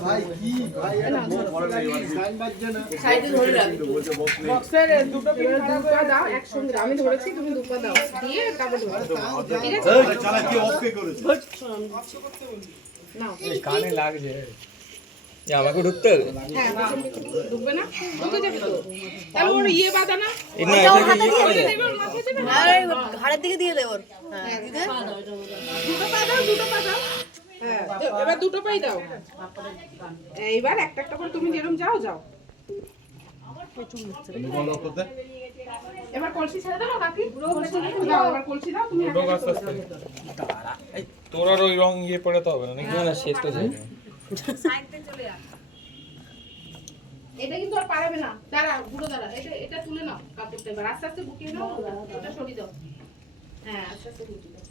ভাই কি ভাই সাইডে ধরে রাখো বক্সের দুটো পিন খারাপ হয়ে দাও একসঙ্গে আমি ধরেছি তুমি দুটো দাও দিয়ে তারপর ঠিক আছে চালা কি অফ কে করেছে নাও এই কানে লাগছে এ আমাকে ঢুকতে হবে হ্যাঁ ঢুকবে না ঢুকে যাবে তো তাহলে ওর ইয়ে বাঁধা না না এটা কি করে আরে ঘাড়ের দিকে দিয়ে দে ওর হ্যাঁ দিদে দুটো পা দাও হ্যাঁ এবার দুটো পাই দাও এইবার একটা একটা করে তুমি যেরকম যাও এবার কলসি ছেড়ে দাও কাকি দাও এবার কলসি দাও তুমি তোর আর ওই রং ইয়ে পড়ে তো হবে না নাকি? না না শেষ তো যাবে এটা কিন্তু আর পারবে না দাঁড়া ঘুরো দাঁড়া এটা তুলে নাও কাপড়টা এবার আস্তে আস্তে গুটিয়ে নাও ওটা সরিয়ে দাও হ্যাঁ আস্তে আস্তে গুটিয়ে দাও